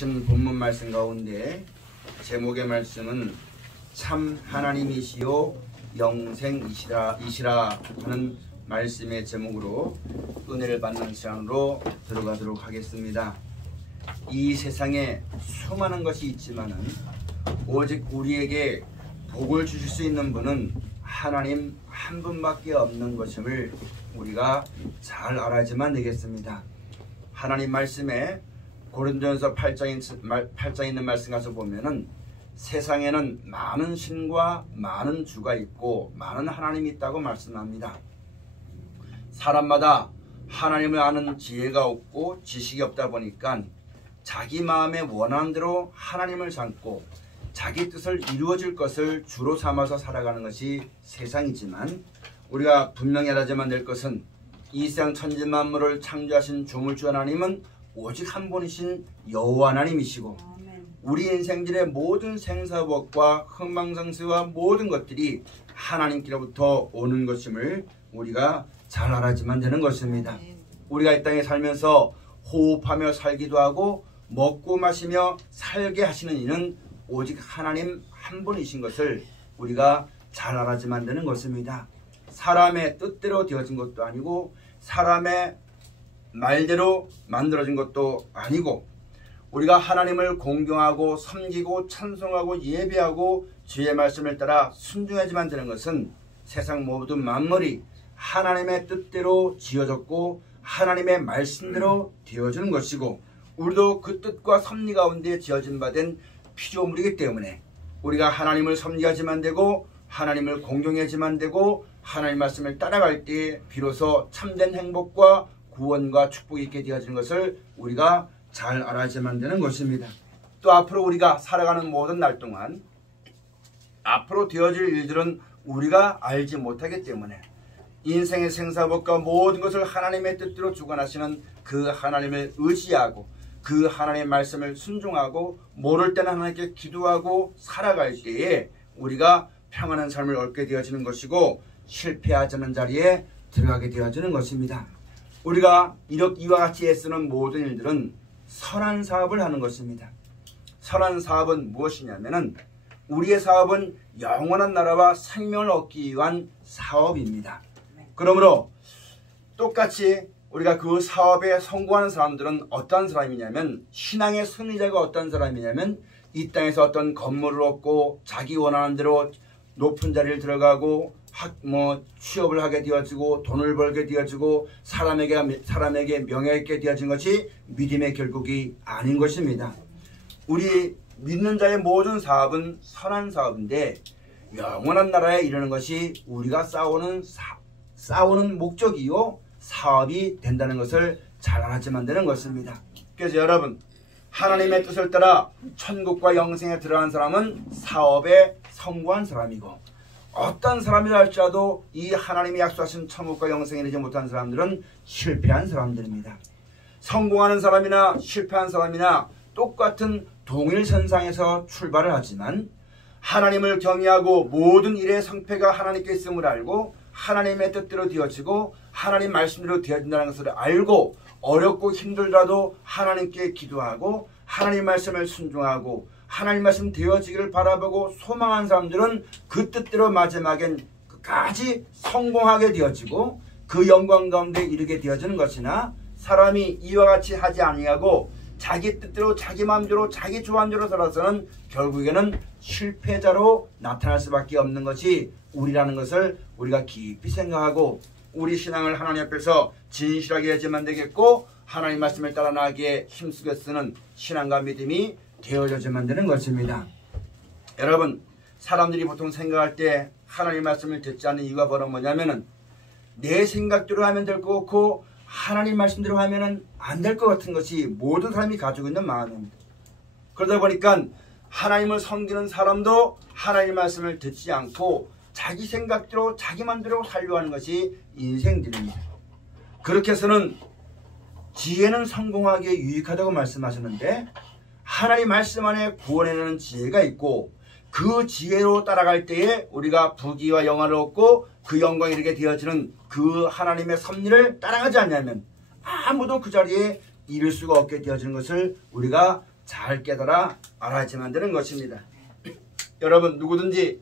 본문 말씀 가운데 제목의 말씀은 참 하나님이시요 영생이시라 하는 말씀의 제목으로 은혜를 받는 시간으로 들어가도록 하겠습니다. 이 세상에 수많은 것이 있지만은 오직 우리에게 복을 주실 수 있는 분은 하나님 한 분밖에 없는 것임을 우리가 잘 알아야지만 되겠습니다. 하나님 말씀에 고린도전서 8장에 있는 말씀 가서 보면은 세상에는 많은 신과 많은 주가 있고 많은 하나님이 있다고 말씀합니다. 사람마다 하나님을 아는 지혜가 없고 지식이 없다 보니까 자기 마음에 원하는 대로 하나님을 삼고 자기 뜻을 이루어질 것을 주로 삼아서 살아가는 것이 세상이지만 우리가 분명히 알아야만 될 것은 이 세상 천지 만물을 창조하신 조물주 하나님은 오직 한 분이신 여호와 하나님이시고 우리 인생들의 모든 생사복과 흥망성쇠와 모든 것들이 하나님께로부터 오는 것임을 우리가 잘 알아야만 되는 것입니다. 우리가 이 땅에 살면서 호흡하며 살기도 하고 먹고 마시며 살게 하시는 이는 오직 하나님 한 분이신 것을 우리가 잘 알아야만 되는 것입니다. 사람의 뜻대로 되어진 것도 아니고 사람의 말대로 만들어진 것도 아니고 우리가 하나님을 공경하고 섬기고 찬송하고 예배하고 주의 말씀을 따라 순종하지만 되는 것은 세상 모든 만물이 하나님의 뜻대로 지어졌고 하나님의 말씀대로 되어지는 것이고 우리도 그 뜻과 섭리 가운데 지어진 바 된 피조물이기 때문에 우리가 하나님을 섬기하지만 되고 하나님을 공경하지만 되고 하나님 말씀을 따라갈 때 비로소 참된 행복과 구원과 축복이 있게 되어지는 것을 우리가 잘 알아야만 되는 것입니다. 또 앞으로 우리가 살아가는 모든 날 동안 앞으로 되어질 일들은 우리가 알지 못하기 때문에 인생의 생사복과 모든 것을 하나님의 뜻대로 주관하시는 그 하나님을 의지하고 그 하나님의 말씀을 순종하고 모를 때는 하나님께 기도하고 살아갈 때에 우리가 평안한 삶을 얻게 되어지는 것이고 실패하지 않는 자리에 들어가게 되어지는 것입니다. 우리가 이와 같이 애쓰는 모든 일들은 선한 사업을 하는 것입니다. 선한 사업은 무엇이냐면은 우리의 사업은 영원한 나라와 생명을 얻기 위한 사업입니다. 그러므로 똑같이 우리가 그 사업에 성공하는 사람들은 어떤 사람이냐면 신앙의 승리자가 어떤 사람이냐면 이 땅에서 어떤 건물을 얻고 자기 원하는 대로 높은 자리를 들어가고 취업을 하게 되어지고 돈을 벌게 되어지고 사람에게 명예 있게 되어진 것이 믿음의 결국이 아닌 것입니다. 우리 믿는 자의 모든 사업은 선한 사업인데 영원한 나라에 이르는 것이 우리가 싸우는 목적이요 사업이 된다는 것을 잘 알아야만 되는 것입니다. 그래서 여러분 하나님의 뜻을 따라 천국과 영생에 들어간 사람은 사업에 성공한 사람이고 어떤 사람이라 할지라도 이 하나님이 약속하신 천국과 영생에 이르지 못한 사람들은 실패한 사람들입니다. 성공하는 사람이나 실패한 사람이나 똑같은 동일선상에서 출발을 하지만 하나님을 경외하고 모든 일의 성패가 하나님께 있음을 알고 하나님의 뜻대로 되어지고 하나님 말씀대로 되어진다는 것을 알고 어렵고 힘들더라도 하나님께 기도하고 하나님 말씀을 순종하고 하나님 말씀 되어지기를 바라보고 소망한 사람들은 그 뜻대로 마지막엔 끝까지 성공하게 되어지고 그 영광 가운데 이르게 되어지는 것이나 사람이 이와 같이 하지 아니하고 자기 뜻대로 자기 마음대로 자기 주관대로 살아서는 결국에는 실패자로 나타날 수밖에 없는 것이 우리라는 것을 우리가 깊이 생각하고 우리 신앙을 하나님 앞에서 진실하게 해야지만 되겠고 하나님 말씀을 따라 나가기에 힘쓰게 쓰는 신앙과 믿음이 되어져야만 되는 것입니다. 여러분 사람들이 보통 생각할 때 하나님 말씀을 듣지 않는 이유가 바로 뭐냐면은 내 생각대로 하면 될 것 같고 하나님 말씀대로 하면은 안 될 것 같은 것이 모든 사람이 가지고 있는 마음입니다. 그러다 보니까 하나님을 섬기는 사람도 하나님 말씀을 듣지 않고 자기 생각대로 자기 맘대로 살려고 하는 것이 인생들입니다. 그렇게 해서는 지혜는 성공하기에 유익하다고 말씀하셨는데 하나님 말씀 안에 구원해내는 지혜가 있고 그 지혜로 따라갈 때에 우리가 부귀와 영화를 얻고 그 영광이 이르게 되어지는 그 하나님의 섭리를 따라가지 않냐면 아무도 그 자리에 이룰 수가 없게 되어지는 것을 우리가 잘 깨달아 알아야지만 되는 것입니다. 여러분, 누구든지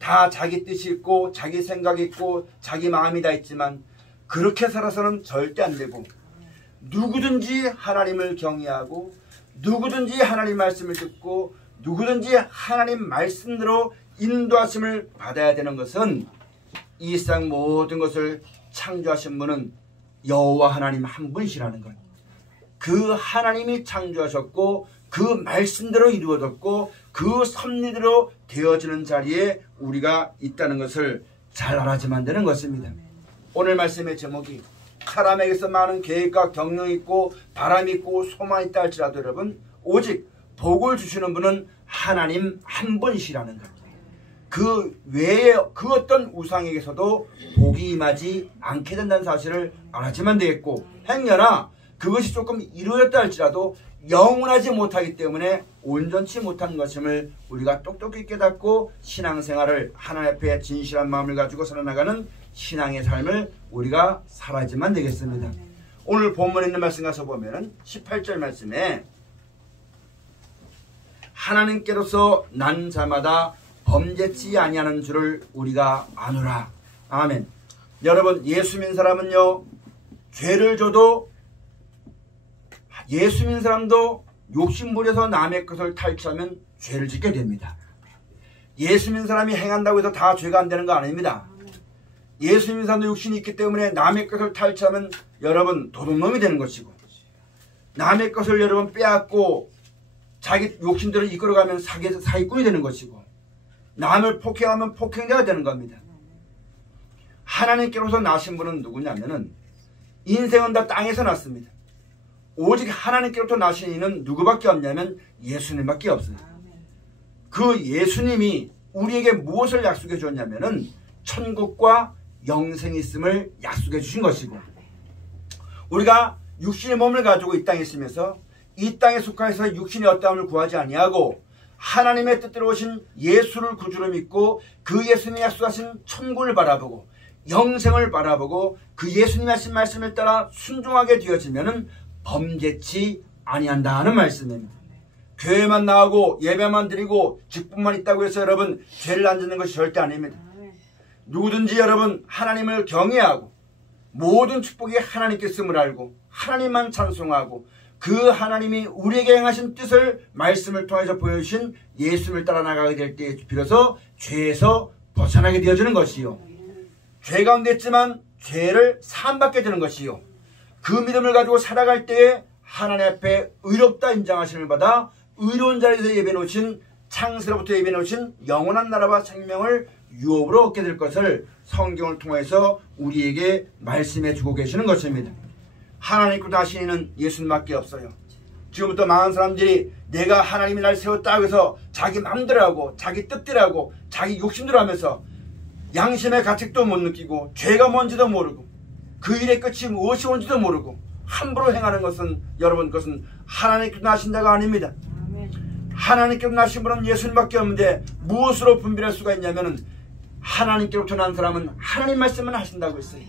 다 자기 뜻이 있고 자기 생각이 있고 자기 마음이 다 있지만 그렇게 살아서는 절대 안 되고, 누구든지 하나님을 경외하고 누구든지 하나님 말씀을 듣고 누구든지 하나님 말씀대로 인도하심을 받아야 되는 것은 이 세상 모든 것을 창조하신 분은 여호와 하나님 한 분이시라는 것. 그 하나님이 창조하셨고 그 말씀대로 이루어졌고 그 섭리대로 되어지는 자리에 우리가 있다는 것을 잘 알아야만 되는 것입니다. 오늘 말씀의 제목이 사람에게서 많은 계획과 경영이 있고 바람이 있고 소망이 있다 할지라도 여러분, 오직 복을 주시는 분은 하나님 한 분이시라는 것. 그 외에 그 어떤 우상에게서도 복이 임하지 않게 된다는 사실을 알아야만 되겠고, 행여나 그것이 조금 이루어졌다 할지라도 영원하지 못하기 때문에 온전치 못한 것임을 우리가 똑똑히 깨닫고 신앙생활을 하나님 앞에 진실한 마음을 가지고 살아나가는 신앙의 삶을 우리가 살아야지만 되겠습니다. 오늘 본문에 있는 말씀 가서 보면은 18절 말씀에 하나님께로서 난 자마다 범죄치 아니하는 줄을 우리가 아노라. 아멘. 여러분, 예수 믿는 사람은요, 죄를 져도 예수 믿는 사람도 욕심부려서 남의 것을 탈취하면 죄를 짓게 됩니다. 예수 믿는 사람이 행한다고 해서 다 죄가 안 되는 거 아닙니다. 예수 믿는 사람도 욕심이 있기 때문에 남의 것을 탈취하면 여러분 도둑놈이 되는 것이고, 남의 것을 여러분 빼앗고 자기 욕심대로 이끌어가면 사기꾼이 되는 것이고, 남을 폭행하면 폭행자가 되는 겁니다. 하나님께로서 나신 분은 누구냐면은 인생은 다 땅에서 났습니다. 오직 하나님께로부터 나신 이는 누구밖에 없냐면 예수님밖에 없어요. 그 예수님이 우리에게 무엇을 약속해 줬냐면은 천국과 영생이 있음을 약속해 주신 것이고, 우리가 육신의 몸을 가지고 이 땅에 있으면서 이 땅에 속하여서 육신의 어떠함을 구하지 아니하고 하나님의 뜻대로 오신 예수를 구주로 믿고 그 예수님이 약속하신 천국을 바라보고 영생을 바라보고 그 예수님이 하신 말씀을 따라 순종하게 되어지면은 범죄치 아니한다는 말씀입니다. 교회만 나오고 예배만 드리고 직분만 있다고 해서 여러분 죄를 안 짓는 것이 절대 아닙니다. 누구든지 여러분 하나님을 경외하고 모든 축복이 하나님께 있음을 알고 하나님만 찬송하고 그 하나님이 우리에게 행하신 뜻을 말씀을 통해서 보여주신 예수님을 따라 나가게 될 때에 비로소 죄에서 벗어나게 되어지는 것이요, 죄 가운데 있지만 죄를 사함받게 되는 것이요, 그 믿음을 가지고 살아갈 때에 하나님 앞에 의롭다 인정하심을 받아 의로운 자리에서 예배놓으신 창세로부터 예배놓으신 영원한 나라와 생명을 유업으로 얻게 될 것을 성경을 통해서 우리에게 말씀해 주고 계시는 것입니다. 하나님께 다시는 예수님밖에 없어요. 지금부터 많은 사람들이 내가 하나님이 날 세웠다고 해서 자기 마음대로 하고 자기 뜻대로 하고 자기 욕심대로 하면서 양심의 가책도 못 느끼고 죄가 뭔지도 모르고 그 일의 끝이 무엇이 온지도 모르고 함부로 행하는 것은 여러분, 그것은 하나님께서 나신 자가 아닙니다. 하나님께서 나신 분은 예수님밖에 없는데 무엇으로 분별할 수가 있냐면은 하나님께로부터 난 사람은 하나님 말씀만 하신다고 했어요.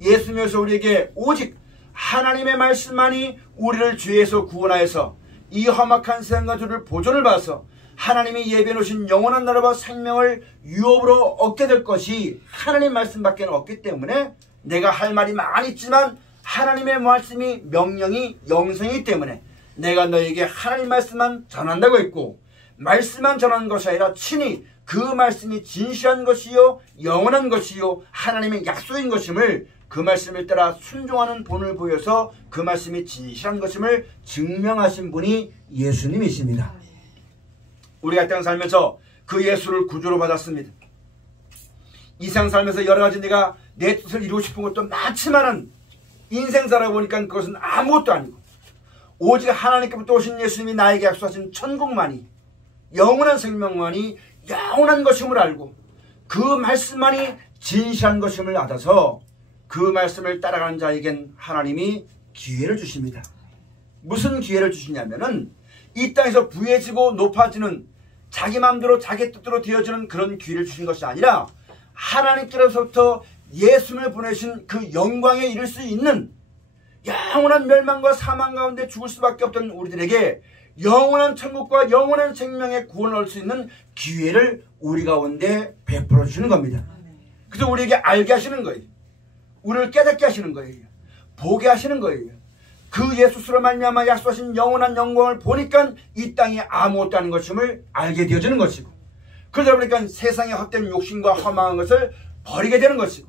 예수님께서 우리에게 오직 하나님의 말씀만이 우리를 죄에서 구원하여서 이 험악한 세상과 죄를 보존을 봐서 하나님이 예비해 놓으신 영원한 나라와 생명을 유업으로 얻게 될 것이 하나님 말씀밖에 없기 때문에 내가 할 말이 많이 있지만 하나님의 말씀이 명령이 영생이기 때문에 내가 너에게 하나님 말씀만 전한다고 했고, 말씀만 전하는 것이 아니라 친히 그 말씀이 진실한 것이요 영원한 것이요 하나님의 약속인 것임을 그 말씀을 따라 순종하는 본을 보여서 그 말씀이 진실한 것임을 증명하신 분이 예수님이십니다. 우리가 이 땅 살면서 그 예수를 구주로 받았습니다. 이 세상 살면서 여러 가지 내가 내 뜻을 이루고 싶은 것도 많지만은 인생 살아보니까 그것은 아무것도 아니고 오직 하나님께부터 오신 예수님이 나에게 약속하신 천국만이, 영원한 생명만이 영원한 것임을 알고 그 말씀만이 진실한 것임을 알아서 그 말씀을 따라가는 자에겐 하나님이 기회를 주십니다. 무슨 기회를 주시냐면은 이 땅에서 부해지고 높아지는 자기 마음대로 자기 뜻대로 되어지는 그런 기회를 주신 것이 아니라 하나님께로부터 예수님을 보내신 그 영광에 이를 수 있는 영원한 멸망과 사망 가운데 죽을 수밖에 없던 우리들에게 영원한 천국과 영원한 생명의 구원을 얻을 수 있는 기회를 우리 가운데 베풀어 주시는 겁니다. 그래서 우리에게 알게 하시는 거예요. 우리를 깨닫게 하시는 거예요. 보게 하시는 거예요. 그 예수스로 말미암아 약속하신 영원한 영광을 보니까 이 땅에 아무것도 아닌 것임을 알게 되어지는 것이고, 그러다 보니까 세상의 헛된 욕심과 허망한 것을 버리게 되는 것이고,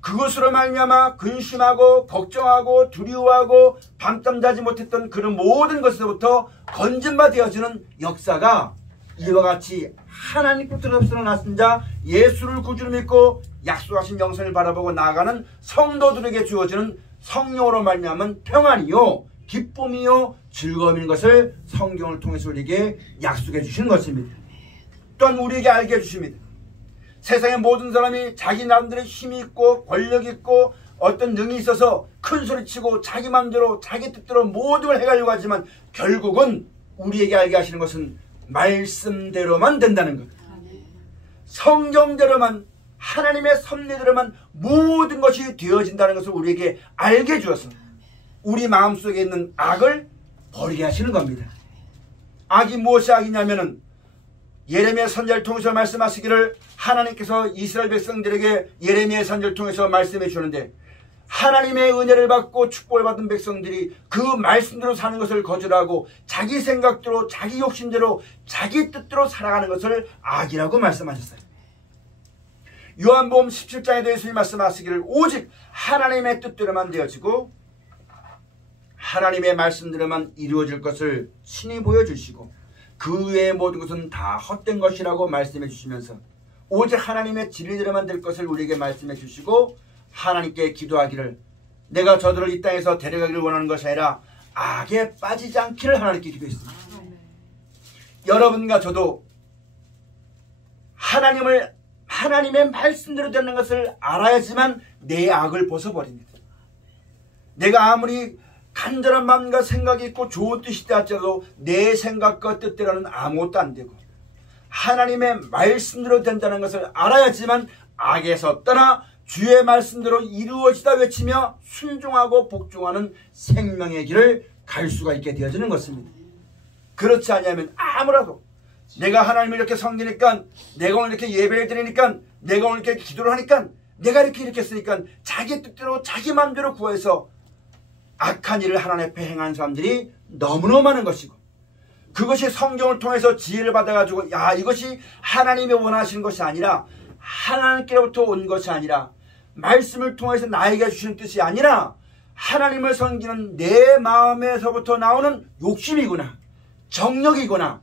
그것으로 말미암아 근심하고 걱정하고 두려워하고 밤잠 자지 못했던 그런 모든 것에서부터 건진바 되어지는 역사가 이와 같이 하나님께로부터 나신 자 예수를 구주로 믿고 약속하신 영생을 바라보고 나아가는 성도들에게 주어지는 성령으로 말미암은 평안이요 기쁨이요 즐거움인 것을 성경을 통해서 우리에게 약속해 주시는 것입니다. 또한 우리에게 알게 해주십니다. 세상의 모든 사람이 자기 나름대로 힘이 있고 권력이 있고 어떤 능이 있어서 큰 소리치고 자기 마음대로 자기 뜻대로 모든 걸 해가려고 하지만 결국은 우리에게 알게 하시는 것은 말씀대로만 된다는 것, 성경대로만, 하나님의 섭리대로만 모든 것이 되어진다는 것을 우리에게 알게 주어서 우리 마음속에 있는 악을 버리게 하시는 겁니다. 악이 무엇이 악이냐면은 예레미야 선지자를 통해서 말씀하시기를, 하나님께서 이스라엘 백성들에게 예레미야 선지자를 통해서 말씀해 주는데, 하나님의 은혜를 받고 축복을 받은 백성들이 그 말씀대로 사는 것을 거절하고 자기 생각대로 자기 욕심대로 자기 뜻대로 살아가는 것을 악이라고 말씀하셨어요. 요한복음 17장에 대해서 말씀하시기를, 오직 하나님의 뜻대로만 되어지고 하나님의 말씀대로만 이루어질 것을 친히 보여주시고 그 외의 모든 것은 다 헛된 것이라고 말씀해 주시면서 오직 하나님의 진리대로만 될 것을 우리에게 말씀해 주시고, 하나님께 기도하기를, 내가 저들을 이 땅에서 데려가기를 원하는 것이 아니라 악에 빠지지 않기를 하나님께 기도했습니다. 여러분과 저도 하나님의 말씀대로 되는 것을 알아야지만 내 악을 벗어버립니다. 내가 아무리 간절한 마음과 생각이 있고 좋은 뜻이 있다 할지라도 내 생각과 뜻대로는 아무것도 안 되고, 하나님의 말씀대로 된다는 것을 알아야지만 악에서 떠나 주의 말씀대로 이루어지다 외치며 순종하고 복종하는 생명의 길을 갈 수가 있게 되어지는 것입니다. 그렇지 않으면 아무라도 내가 하나님을 이렇게 섬기니까, 내가 오늘 이렇게 예배를 드리니까, 내가 오늘 이렇게 기도를 하니까, 내가 이렇게 했으니까 자기 뜻대로 자기 마음대로 구해서 악한 일을 하나님 앞에 행한 사람들이 너무너무 많은 것이고, 그것이 성경을 통해서 지혜를 받아가지고 이것이 하나님이 원하시는 것이 아니라, 하나님께로부터 온 것이 아니라, 말씀을 통해서 나에게 주시는 뜻이 아니라 하나님을 섬기는 내 마음에서부터 나오는 욕심이구나, 정력이구나,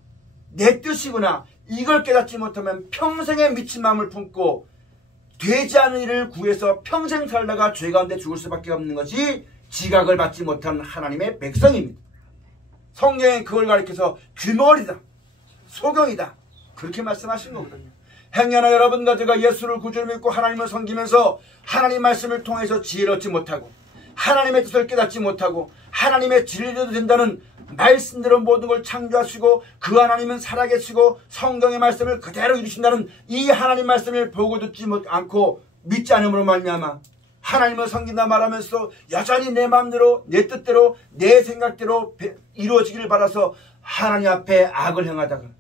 내 뜻이구나, 이걸 깨닫지 못하면 평생에 미친 마음을 품고 되지 않은 일을 구해서 평생 살다가 죄 가운데 죽을 수밖에 없는 것이 지각을 받지 못한 하나님의 백성입니다. 성경에 그걸 가리켜서 귀머거리다, 소경이다, 그렇게 말씀하신 거거든요. 행여나 여러분과 제가 예수를 구주로 믿고 하나님을 섬기면서 하나님 말씀을 통해서 지혜를 얻지 못하고 하나님의 뜻을 깨닫지 못하고 하나님의 진리대로 된다는 말씀대로 모든 걸 창조하시고 그 하나님은 살아계시고 성경의 말씀을 그대로 이루신다는 이 하나님 말씀을 보고 듣지 않고 믿지 않음으로 말미암아 하나님을 섬긴다 말하면서 여전히 내 마음대로 내 뜻대로 내 생각대로 이루어지기를 바라서 하나님 앞에 악을 행하다가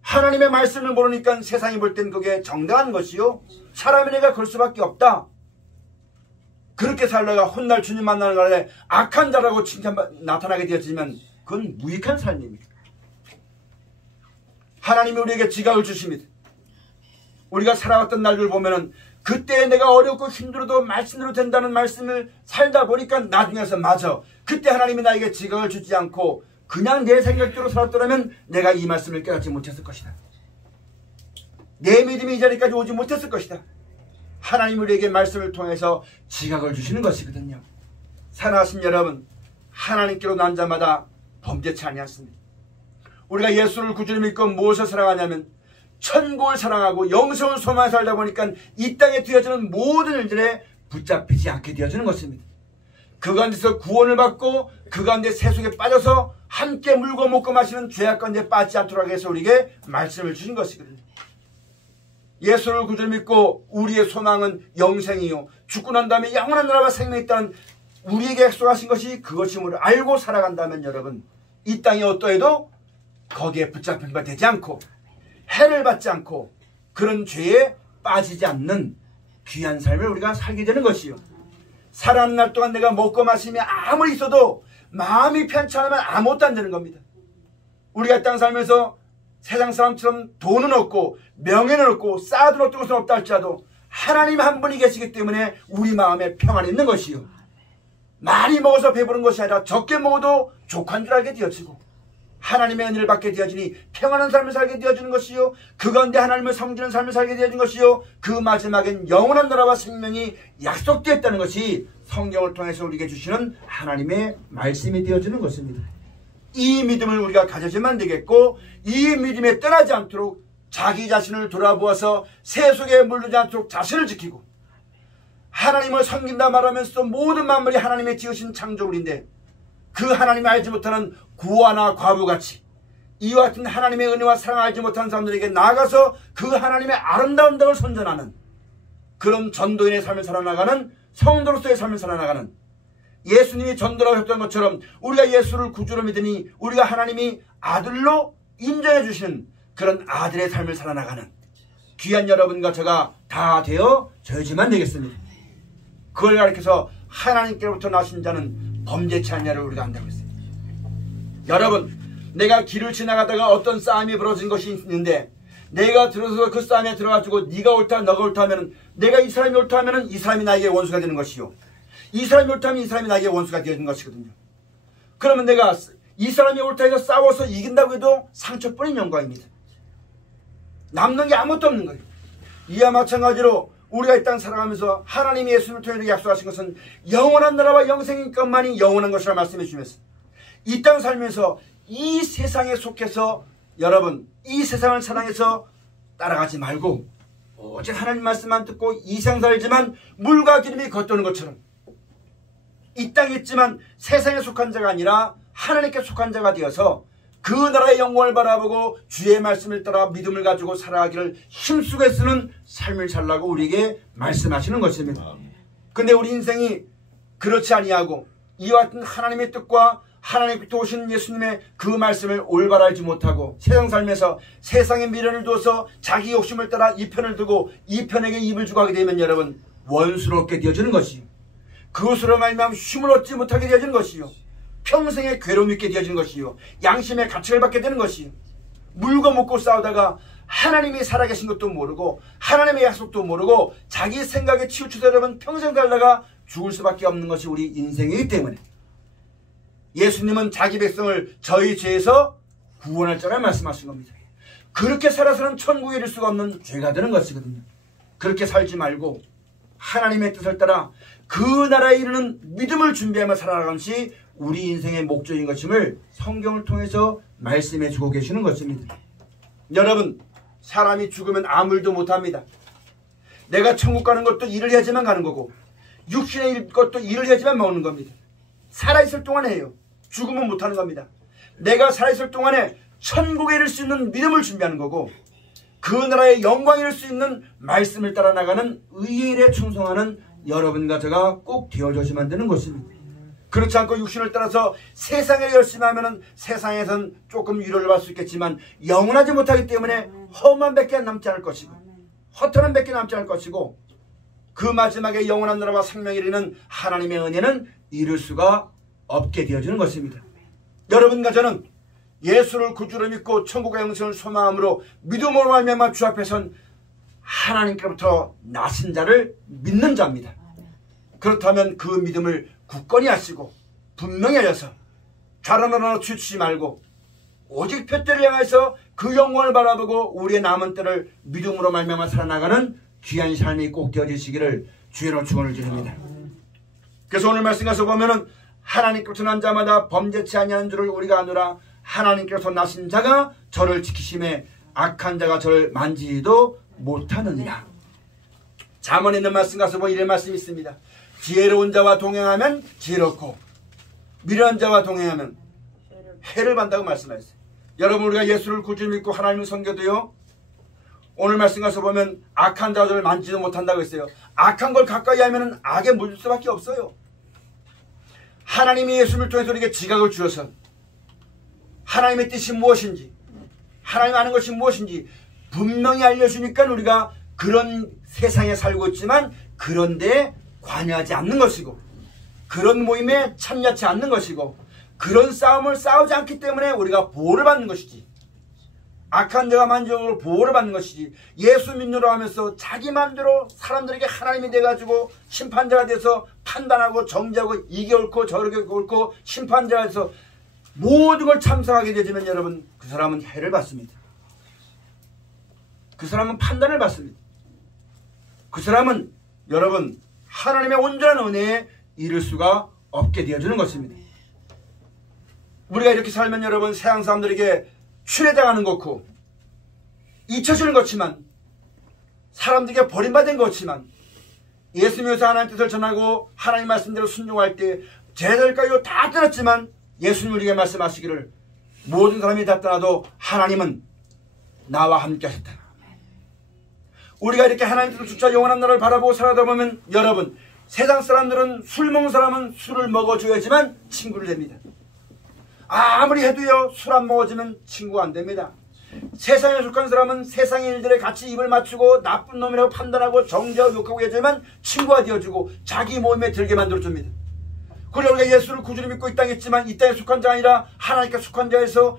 하나님의 말씀을 모르니까 세상이 볼 땐 그게 정당한 것이요, 사람의 내가 그럴 수밖에 없다, 그렇게 살다가 훗날 주님 만나는 날에 악한 자라고 나타나게 되었지만 그건 무익한 삶입니다. 하나님이 우리에게 지각을 주십니다. 우리가 살아왔던 날들 보면은 그때 내가 어렵고 힘들어도 말씀대로 된다는 말씀을 살다 보니까 나중에서 맞아, 그때 하나님이 나에게 지각을 주지 않고 그냥 내 생각대로 살았더라면 내가 이 말씀을 깨닫지 못했을 것이다, 내 믿음이 이 자리까지 오지 못했을 것이다. 하나님 우리에게 말씀을 통해서 지각을 주시는 것이거든요. 사랑하신 여러분, 하나님께로 난 자마다 범죄치 아니하십니다. 우리가 예수를 구주로 믿고 무엇을 사랑하냐면 천국을 사랑하고 영생을 소망해 살다 보니까 이 땅에 되어지는 모든 일들에 붙잡히지 않게 되어지는 것입니다. 그 가운데서 구원을 받고 그 가운데 세속에 빠져서 함께 물고 먹고 마시는 죄악 가운데 빠지지 않도록 해서 우리에게 말씀을 주신 것이거든요. 예수를 구주로 믿고 우리의 소망은 영생이요 죽고 난 다음에 영원한 나라와 생명이 있다는 우리에게 약속하신 것이 그것임을 알고 살아간다면 여러분, 이 땅이 어떠해도 거기에 붙잡힌 바 되지 않고 해를 받지 않고 그런 죄에 빠지지 않는 귀한 삶을 우리가 살게 되는 것이요. 살아가는 날 동안 내가 먹고 마시며 아무리 있어도 마음이 편찮으면 아무것도 안 되는 겁니다. 우리가 땅 살면서 세상 사람처럼 돈은 없고 명예는 없고 쌓아둔 어떤 것은 없다 할지라도 하나님 한 분이 계시기 때문에 우리 마음에 평안이 있는 것이요. 많이 먹어서 배부른 것이 아니라 적게 먹어도 족한 줄 알게 되어지고 하나님의 은혜를 받게 되어지니 평안한 삶을 살게 되어지는 것이요. 그 가운데 하나님을 섬기는 삶을 살게 되어진 것이요. 그 마지막엔 영원한 나라와 생명이 약속되었다는 것이 성경을 통해서 우리에게 주시는 하나님의 말씀이 되어지는 것입니다. 이 믿음을 우리가 가져야만 되겠고 이 믿음에 떠나지 않도록 자기 자신을 돌아보아서 세속에 물들지 않도록 자신을 지키고 하나님을 섬긴다 말하면서도 모든 만물이 하나님의 지으신 창조물인데 그 하나님을 알지 못하는 구하나 과부같이 이와 같은 하나님의 은혜와 사랑을 알지 못하는 사람들에게 나아가서 그 하나님의 아름다운 덕을 선전하는 그런 전도인의 삶을 살아나가는 성도로서의 삶을 살아나가는 예수님이 전도라고 했던 것처럼 우리가 예수를 구주로 믿으니 우리가 하나님이 아들로 인정해 주시는 그런 아들의 삶을 살아나가는 귀한 여러분과 제가 다 되어져야지만 되겠습니다. 그걸 가리켜서 하나님께로부터 나신 자는 범죄치 않냐를 우리가 안다고 했습니다. 여러분, 내가 길을 지나가다가 어떤 싸움이 벌어진 것이 있는데 내가 들어서 그 싸움에 들어가지고 네가 옳다 너가 옳다 하면 내가 이 사람이 옳다 하면 이 사람이 나에게 원수가 되는 것이요. 이 사람이 옳다 하면 이 사람이 나에게 원수가 되는 것이거든요. 그러면 내가 이 사람이 옳다 해서 싸워서 이긴다고 해도 상처뿐인 영광입니다. 남는 게 아무것도 없는 거예요. 이와 마찬가지로 우리가 이 땅 살아가면서 하나님이 예수님을 통해 약속하신 것은 영원한 나라와 영생인 것만이 영원한 것이라 말씀해 주시면서 이 땅 살면서 이 세상에 속해서 여러분 이 세상을 사랑해서 따라가지 말고 오직 하나님 말씀만 듣고 이 세상 살지만 물과 기름이 겉도는 것처럼 이 땅에 있지만 세상에 속한 자가 아니라 하나님께 속한 자가 되어서 그 나라의 영광을 바라보고 주의 말씀을 따라 믿음을 가지고 살아가기를 힘쓰고 애쓰는 삶을 살라고 우리에게 말씀하시는 것입니다. 근데 우리 인생이 그렇지 아니하고 이와 같은 하나님의 뜻과 하나님께서 오신 예수님의 그 말씀을 올바로 알지 못하고 세상 살면서 세상의 미련을 두어서 자기 욕심을 따라 이 편을 두고 이 편에게 입을 주고 하게 되면 여러분 원수롭게 되어지는 것이요. 그것으로 말미암아 힘을 얻지 못하게 되어지는 것이요. 평생의 괴로움이 있게 되어지는 것이요. 양심의 가책을 받게 되는 것이요. 물고 먹고 싸우다가 하나님이 살아계신 것도 모르고 하나님의 약속도 모르고 자기 생각에 치우쳐서 여러분 평생 살다가 죽을 수밖에 없는 것이 우리 인생이기 때문에 예수님은 자기 백성을 저희 죄에서 구원할 자라 말씀하신 겁니다. 그렇게 살아서는 천국에 이를 수가 없는 죄가 되는 것이거든요. 그렇게 살지 말고 하나님의 뜻을 따라 그 나라에 이르는 믿음을 준비하며 살아가는 것이 우리 인생의 목적인 것임을 성경을 통해서 말씀해 주고 계시는 것입니다. 여러분, 사람이 죽으면 아무 일도 못합니다. 내가 천국 가는 것도 일을 해야지만 가는 거고 육신의 것도 일을 해야지만 먹는 겁니다. 살아있을 동안에 해요. 죽으면 못하는 겁니다. 내가 살아있을 동안에 천국에 이를 수 있는 믿음을 준비하는 거고 그 나라의 영광에 이를 수 있는 말씀을 따라 나가는 의의 일에 충성하는 여러분과 제가 꼭 되어져야만 되는 것입니다. 그렇지 않고 육신을 따라서 세상에 열심히 하면은 세상에선 조금 위로를 받을 수 있겠지만 영원하지 못하기 때문에 험한 밖에 남지 않을 것이고 허탄한 밖에 남지 않을 것이고 그 마지막에 영원한 나라와 생명에 이르는 하나님의 은혜는 이룰 수가 없게 되어지는 것입니다. 여러분과 저는 예수를 구주로 믿고 천국의 영생을 소망함으로 믿음으로 말미암아 주 앞에 선 하나님께로부터 나신 자를 믿는 자입니다. 그렇다면 그 믿음을 굳건히 하시고 분명히 하여서 좌로나로 치우치지 말고 오직 표대를 향해서 그 영광을 바라보고 우리의 남은 때를 믿음으로 말미암아 살아나가는 귀한 삶이 꼭 되어지시기를 주의로 축원을 드립니다. 그래서 오늘 말씀 가서 보면은 하나님께로부터 난 자마다 범죄치 아니하는 줄을 우리가 아노라. 하나님께로서 나신 자가 저를 지키심에 악한 자가 저를 만지지도 못하느니라. 잠언에 있는 말씀 가서 보면 이런 말씀이 있습니다. 지혜로운 자와 동행하면 지혜롭고 미련한 자와 동행하면 해를 받는다고 말씀하셨어요. 여러분, 우리가 예수를 구주 믿고 하나님을 섬겨도요, 오늘 말씀 가서 보면 악한 자들을 만지도 못한다고 했어요. 악한 걸 가까이 하면 악에 물릴 수밖에 없어요. 하나님이 예수를 통해서 우리에게 지각을 주셔서 하나님의 뜻이 무엇인지, 하나님 아는 것이 무엇인지 분명히 알려주니까 우리가 그런 세상에 살고 있지만 그런데 관여하지 않는 것이고, 그런 모임에 참여하지 않는 것이고, 그런 싸움을 싸우지 않기 때문에 우리가 보호를 받는 것이지, 악한 자가 만족으로 보호를 받는 것이지, 예수 믿노라 하면서 자기 마음대로 사람들에게 하나님이 돼가지고 심판자가 돼서 판단하고 정죄하고 이게 옳고 저렇게 옳고 심판자가 돼서 모든 걸 참석하게 되지만 여러분, 그 사람은 해를 받습니다. 그 사람은 판단을 받습니다. 그 사람은 여러분 하나님의 온전한 은혜에 이를 수가 없게 되어주는 것입니다. 우리가 이렇게 살면 여러분 세상 사람들에게 출애당하는 것고 잊혀지는 것지만, 사람들에게 버림받은 것지만, 예수 믿어서 하나님 뜻을 전하고 하나님 말씀대로 순종할 때 제자들까지 다 떠났지만 예수님 우리에게 말씀하시기를 모든 사람이 다 떠나도 하나님은 나와 함께 하셨다. 우리가 이렇게 하나님 뜻을 쫓아 영원한 나라를 바라보고 살아다 보면 여러분, 세상 사람들은 술 먹는 사람은 술을 먹어줘야지만 친구를 됩니다. 아무리 해도요 술 안 먹어주면 친구가 안 됩니다. 세상에 속한 사람은 세상의 일들에 같이 입을 맞추고 나쁜 놈이라고 판단하고 정죄하고 욕하고 해야지만 친구가 되어주고 자기 모임에 들게 만들어줍니다. 그리고 우리가 예수를 구주로 믿고 이 땅에 있지만 이 땅에 속한 자가 아니라 하나님께 속한 자에서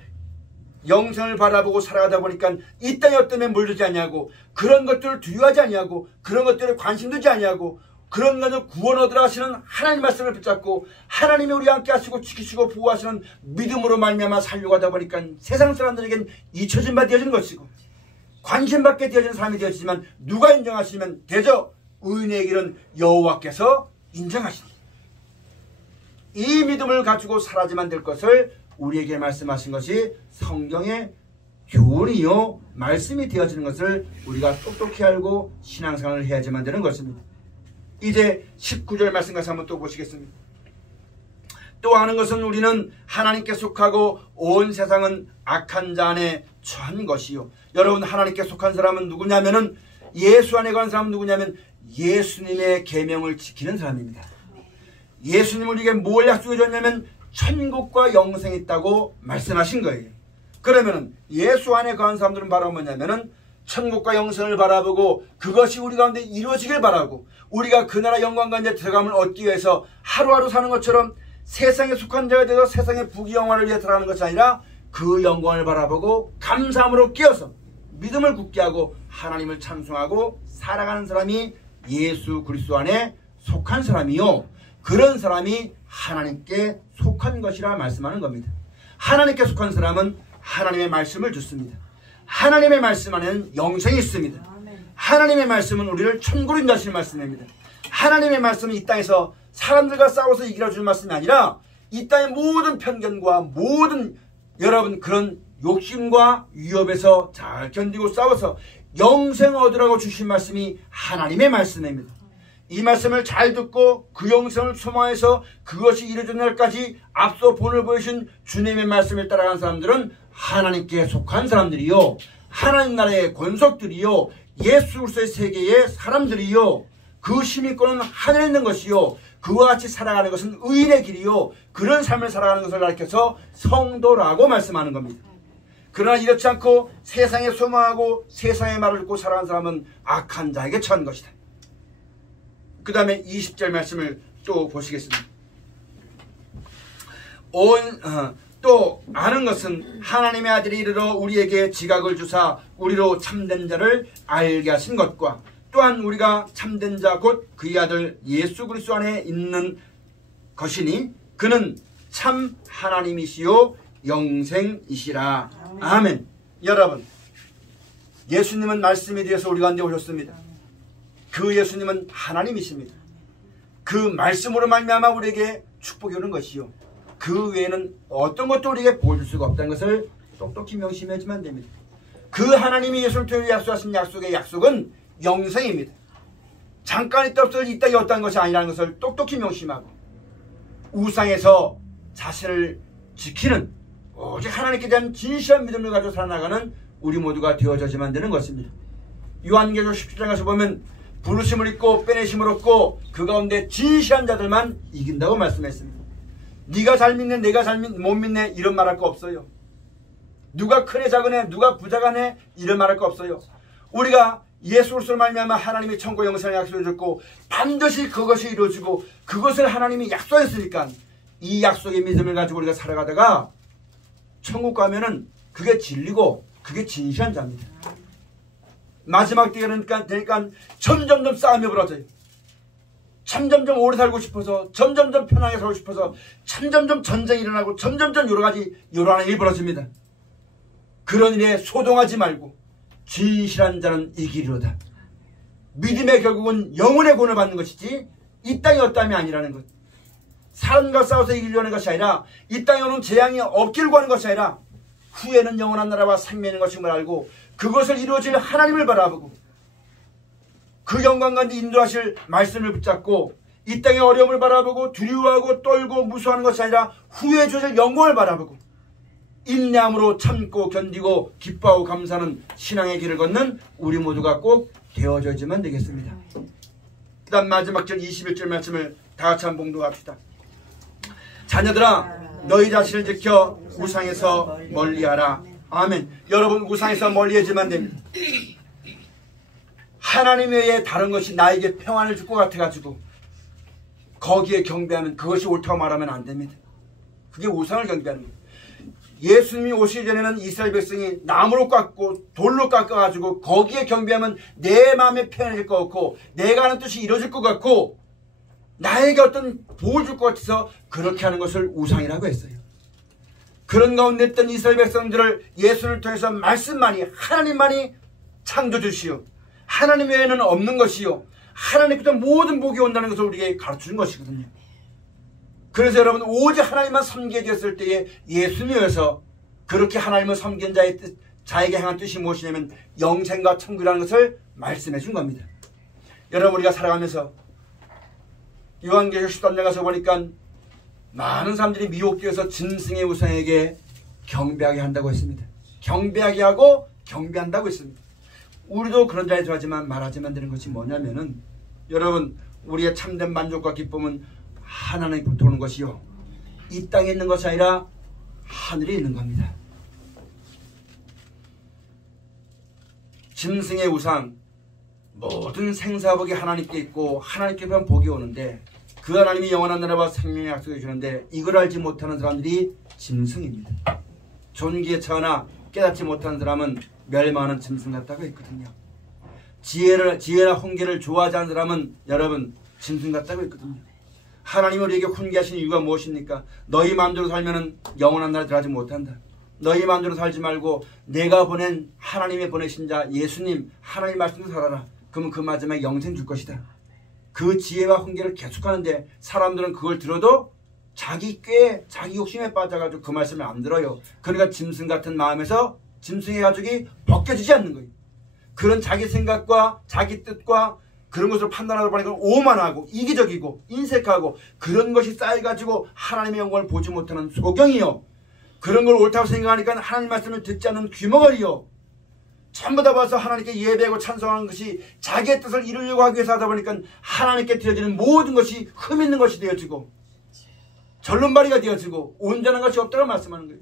영생을 바라보고 살아가다 보니까 이 땅에 어떤 데 물들지 아니하고 그런 것들을 두려워하지 아니하고 그런 것들에 관심 두지 아니하고 그런 것을 구원 얻으라 하시는 하나님 말씀을 붙잡고 하나님이 우리와 함께 하시고 지키시고 보호하시는 믿음으로 말미암아 살려고 하다 보니까 세상 사람들에겐 잊혀진 바 되어진 것이고 관심받게 되어진 사람이 되어지지만 누가 인정하시면 되죠? 의인의 길은 여호와께서 인정하십니다. 이 믿음을 가지고 살아야만 될 것을 우리에게 말씀하신 것이 성경의 교훈이요 말씀이 되어지는 것을 우리가 똑똑히 알고 신앙생활을 해야지만 되는 것입니다. 이제 19절 말씀 가서 한번 또 보시겠습니다. 또 아는 것은 우리는 하나님께 속하고 온 세상은 악한 자 안에 처한 것이요. 여러분, 하나님께 속한 사람은 누구냐면은, 예수 안에 관한 사람은 누구냐면 예수님의 계명을 지키는 사람입니다. 예수님은 우리에게 뭘 약속해 줬냐면 천국과 영생이 있다고 말씀하신 거예요. 그러면은 예수 안에 관한 사람들은 바로 뭐냐면은 천국과 영생을 바라보고 그것이 우리 가운데 이루어지길 바라고 우리가 그 나라 영광과 이제 들어감을 얻기 위해서 하루하루 사는 것처럼 세상에 속한 자가 되어서 세상의 부귀영화를 위해 살아가는 것이 아니라 그 영광을 바라보고 감사함으로 끼어서 믿음을 굳게 하고 하나님을 찬송하고 살아가는 사람이 예수 그리스도 안에 속한 사람이요, 그런 사람이 하나님께 속한 것이라 말씀하는 겁니다. 하나님께 속한 사람은 하나님의 말씀을 듣습니다. 하나님의 말씀 안에는 영생이 있습니다. 하나님의 말씀은 우리를 천국으로 인도하시는 말씀입니다. 하나님의 말씀은 이 땅에서 사람들과 싸워서 이기라 주는 말씀이 아니라 이 땅의 모든 편견과 모든 여러분 그런 욕심과 위협에서 잘 견디고 싸워서 영생 얻으라고 주신 말씀이 하나님의 말씀입니다. 이 말씀을 잘 듣고 그 영생을 소망해서 그것이 이루어진 날까지 앞서 본을 보여주신 주님의 말씀을 따라가는 사람들은 하나님께 속한 사람들이요, 하나님 나라의 권속들이요, 예수 그리스도의 세계의 사람들이요, 그 시민권은 하늘에 있는 것이요, 그와 같이 살아가는 것은 의인의 길이요, 그런 삶을 살아가는 것을 가르쳐서 성도라고 말씀하는 겁니다. 그러나 이렇지 않고 세상에 소망하고 세상의 말을 듣고 살아가는 사람은 악한 자에게 처한 것이다. 그 다음에 20절 말씀을 또 보시겠습니다. 또 아는 것은 하나님의 아들이 이르러 우리에게 지각을 주사 우리로 참된 자를 알게 하신 것과 또한 우리가 참된 자 곧 그의 아들 예수 그리스도 안에 있는 것이니 그는 참 하나님이시요 영생이시라. 아멘. 여러분, 예수님은 말씀에 대해서 우리 가운데 오셨습니다. 그 예수님은 하나님이십니다. 그 말씀으로 말미암아 우리에게 축복이 오는 것이요, 그 외에는 어떤 것도 우리에게 보여줄 수가 없다는 것을 똑똑히 명심해야지만 됩니다. 그 하나님이 예수를 통해 약속하신 약속의 약속은 영생입니다. 잠깐 있다 없어질 이 땅이 없다는 것이 아니라는 것을 똑똑히 명심하고 우상에서 자신을 지키는 오직 하나님께 대한 진실한 믿음을 가지고 살아나가는 우리 모두가 되어져야만 되는 것입니다. 요한계시록 17장 가서 보면 부르심을 입고 빼내심을 얻고 그 가운데 진실한 자들만 이긴다고 말씀했습니다. 네가 잘 믿네, 내가 못 믿네 이런 말할 거 없어요. 누가 크네 작으네 누가 부자가네 이런 말할 거 없어요. 우리가 예수 그리스도로 말미암아 하나님이 천국 영생을 약속해 줬고 반드시 그것이 이루어지고 그것을 하나님이 약속했으니까 이 약속의 믿음을 가지고 우리가 살아가다가 천국 가면은 그게 진리고 그게 진실한 자입니다. 마지막 때가 되니까 점점점 싸움이 벌어져요. 점점점 오래 살고 싶어서 점점점 편하게 살고 싶어서 점점점 전쟁이 일어나고 점점점 여러 가지 요란한 일이 벌어집니다. 그런 일에 소동하지 말고 진실한 자는 이기리로다. 믿음의 결국은 영혼의 구원을 받는 것이지 이 땅의 어떠함이 아니라는 것. 사람과 싸워서 이기려는 것이 아니라 이 땅에 오는 재앙이 없기를 구하는 것이 아니라 후에는 영원한 나라와 생명이 있는 것임을 알고 그것을 이루어질 하나님을 바라보고 그 영광 가운데 인도하실 말씀을 붙잡고 이 땅의 어려움을 바라보고 두려워하고 떨고 무서워하는 것이 아니라 후에 주실 영광을 바라보고 인내함으로 참고 견디고 기뻐하고 감사하는 신앙의 길을 걷는 우리 모두가 꼭 되어져야지만 되겠습니다. 그 다음 마지막 절 21절 말씀을 다 같이 한번 봉독합시다. 자녀들아 너희 자신을 지켜 우상에서 멀리하라. 아멘. 여러분 우상에서 멀리하지만 됩니다. 하나님 외에 다른 것이 나에게 평안을 줄 것 같아가지고 거기에 경배하면 그것이 옳다고 말하면 안 됩니다. 그게 우상을 경배하는 거예요. 예수님이 오시기 전에는 이스라엘 백성이 나무로 깎고 돌로 깎아가지고 거기에 경배하면 내 마음에 편해질 것 같고 내가 하는 뜻이 이루어질 것 같고 나에게 어떤 복을 줄 것 같아서 그렇게 하는 것을 우상이라고 했어요. 그런 가운데 있던 이스라엘 백성들을 예수를 통해서 말씀만이 하나님만이 창조주시오 하나님 외에는 없는 것이요 하나님께서 모든 복이 온다는 것을 우리에게 가르치는 것이거든요. 그래서 여러분 오직 하나님만 섬기게 되었을 때에 예수님에서 그렇게 하나님을 섬긴 자에게 향한 뜻이 무엇이냐면 영생과 천국이라는 것을 말씀해 준 겁니다. 여러분 우리가 살아가면서 요한계시록 13장 가서 보니까 많은 사람들이 미혹되어서 짐승의 우상에게 경배하게 한다고 했습니다. 경배하게 하고 경배한다고 했습니다. 우리도 그런 자리에 들어가지만 말하지만 되는 것이 뭐냐면은 여러분 우리의 참된 만족과 기쁨은 하나님께로부터 오는 것이요 이 땅에 있는 것이 아니라 하늘에 있는 겁니다. 짐승의 우상 모든 생사복이 하나님께 있고 하나님께만 복이 오는데 그 하나님이 영원한 나라와 생명의 약속해 주는데 이걸 알지 못하는 사람들이 짐승입니다. 존귀에 처하나 깨닫지 못하는 사람은 멸망하는 짐승 같다고 했거든요. 지혜나 훈계를 좋아하지 않는 사람은 여러분 짐승 같다고 했거든요. 하나님이 우리에게 훈계하신 이유가 무엇입니까? 너희 마음대로 살면 영원한 나라에 들어가지 못한다. 너희 마음대로 살지 말고 내가 보낸 하나님의 보내신 자 예수님 하나님 말씀으로 살아라. 그러면 그 마지막에 영생 줄 것이다. 그 지혜와 훈계를 계속하는데 사람들은 그걸 들어도 자기 꾀에 자기 욕심에 빠져가지고 그 말씀을 안 들어요. 그러니까 짐승 같은 마음에서 짐승의 가죽이 벗겨지지 않는 거예요. 그런 자기 생각과 자기 뜻과 그런 것을 판단하다 보니까 오만하고 이기적이고 인색하고 그런 것이 쌓여가지고 하나님의 영광을 보지 못하는 소경이요. 그런 걸 옳다고 생각하니까 하나님 말씀을 듣지 않는 귀머거리요. 전부 다 봐서 하나님께 예배하고 찬송하는 것이 자기의 뜻을 이루려고 하기 위해서 하다 보니까 하나님께 드려지는 모든 것이 흠 있는 것이 되어지고 절름발이가 되어지고 온전한 것이 없다고 말씀하는 거예요.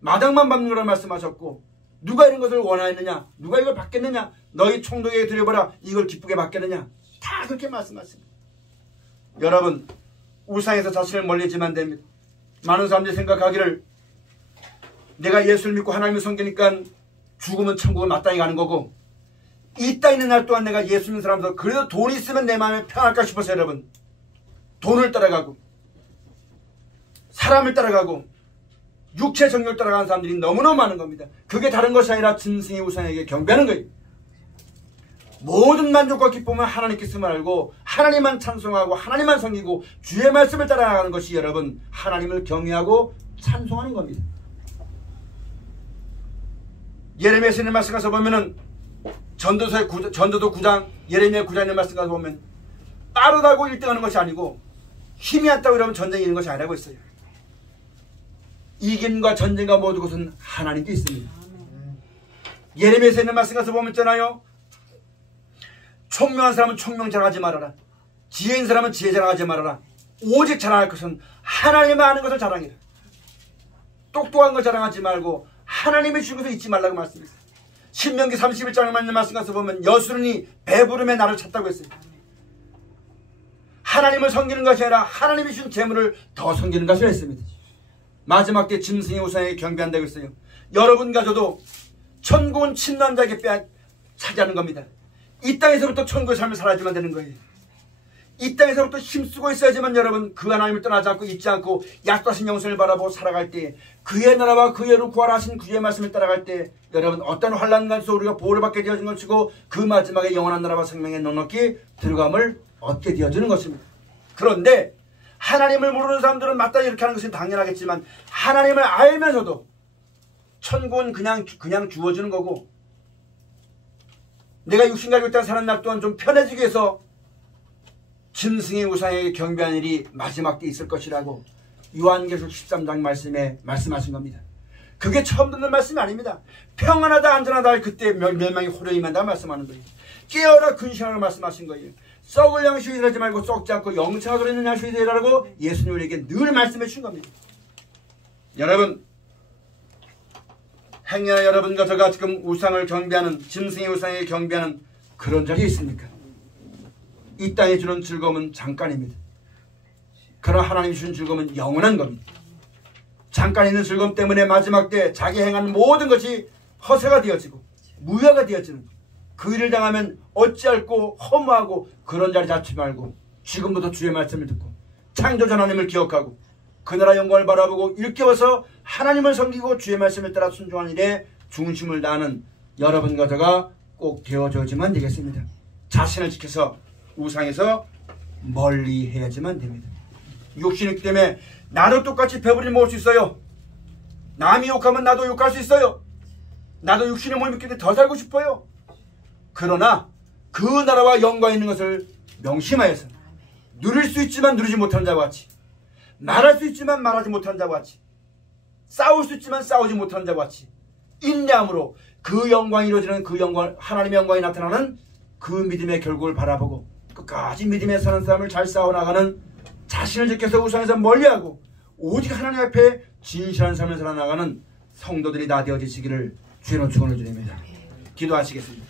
마당만 밟는 거라고 말씀하셨고 누가 이런 것을 원하였느냐 누가 이걸 받겠느냐 너희 총독에게 드려보라 이걸 기쁘게 받겠느냐 다 그렇게 말씀하십니다. 여러분 우상에서 자신을 멀리지만 됩니다. 많은 사람들이 생각하기를 내가 예수를 믿고 하나님을 섬기니까 죽으면 천국을 마땅히 가는 거고 이 땅에 있는 날 동안 내가 예수 믿는 사람들 그래도 돈이 있으면 내 마음에 편할까 싶어서 여러분 돈을 따라가고 사람을 따라가고 육체 정욕을 따라가는 사람들이 너무너무 많은 겁니다. 그게 다른 것이 아니라 짐승의 우상에게 경배하는 거예요. 모든 만족과 기쁨은 하나님께 있음을 알고 하나님만 찬송하고 하나님만 섬기고 주의 말씀을 따라가는 것이 여러분 하나님을 경외하고 찬송하는 겁니다. 예레미야서 있는 말씀 가서 보면은 전도도 9장 예레미야 9장의 말씀 가서 보면 빠르다고 1등하는 것이 아니고 힘이 없다고 이러면 전쟁이 있는 것이 아니라고 했어요. 이긴과 전쟁과 모든 것은 하나님께 있습니다. 예레미야서 있는 말씀 가서 보면 있잖아요. 총명한 사람은 총명 자랑하지 말아라. 지혜인 사람은 지혜 자랑하지 말아라. 오직 자랑할 것은 하나님만 아는 것을 자랑해라. 똑똑한 걸 자랑하지 말고 하나님이 주신 것을 잊지 말라고 말씀했어요. 신명기 31장에 맞는 말씀 가서 보면 여수론이 배부름에 나를 찾다고 했어요. 하나님을 섬기는 것이 아니라 하나님이 주신 재물을 더 섬기는 것을 했습니다. 마지막 때 짐승의 우상에게 경배한다고 했어요. 여러분과 저도 천국은 친남자에게 차지하는 겁니다. 이 땅에서부터 천국의 삶을 살아야지만 되는 거예요. 이 땅에서부터 힘쓰고 있어야지만 여러분 그 하나님을 떠나지 않고 잊지 않고 약속하신 영생을 바라보고 살아갈 때 그의 나라와 그의 의를 구하라 하신 그의 말씀을 따라갈 때 여러분 어떤 환난간에서 우리가 보호를 받게 되어진 것이고 그 마지막에 영원한 나라와 생명의 넉넉히 들어감을 얻게 되어지는 것입니다. 그런데 하나님을 모르는 사람들은 맞다 이렇게 하는 것은 당연하겠지만 하나님을 알면서도 천국은 그냥 주어지는 거고 내가 육신 가지고 있다는 사는 날 동안 좀 편해지기 위해서 짐승의 우상에게 경배하는 일이 마지막 때 있을 것이라고 요한계시록 13장 말씀에 말씀하신 겁니다. 그게 처음 듣는 말씀이 아닙니다. 평안하다 안전하다 그때 멸망이 호련히 임한다 말씀하는 거예요. 깨어라 근신하라고 말씀하신 거예요. 썩을 양식이 되지 말고 썩지 않고 영창하게 들어있는 양식이 되라고 예수님 우리에게 늘 말씀해 주신 겁니다. 여러분 행여나 여러분과 저가 지금 우상을 경배하는 짐승의 우상에게 경배하는 그런 적이 있습니까? 이 땅에 주는 즐거움은 잠깐입니다. 그러나 하나님이 주신 즐거움은 영원한 겁니다. 잠깐 있는 즐거움 때문에 마지막 때 자기 행하는 모든 것이 허세가 되어지고 무효가 되어지는 그 일을 당하면 어찌할꼬 허무하고 그런 자리 잡지 말고 지금부터 주의 말씀을 듣고 창조주 하나님을 기억하고 그 나라 영광을 바라보고 일깨워서 하나님을 섬기고 주의 말씀을 따라 순종하는 일에 중심을 다하는 여러분과 저가 꼭 되어줘야지만 되겠습니다. 자신을 지켜서 우상에서 멀리 해야지만 됩니다. 욕심이 있기 때문에 나도 똑같이 배부리 먹을 수 있어요. 남이 욕하면 나도 욕할 수 있어요. 나도 육신의 몸이 있기 때문에 더 살고 싶어요. 그러나 그 나라와 영광 있는 것을 명심하여서 누릴 수 있지만 누리지 못하는 자와 같이 말할 수 있지만 말하지 못하는 자와 같이 싸울 수 있지만 싸우지 못하는 자와 같이 인내함으로 그 영광이 이루어지는 그 영광 하나님의 영광이 나타나는 그 믿음의 결국을 바라보고 끝까지 믿음에 사는 사람을 잘 싸워나가는 자신을 지켜서 우상에서 멀리하고 오직 하나님 앞에 진실한 삶을 살아나가는 성도들이 다 되어지시기를 주의 축원을 드립니다. 기도하시겠습니다.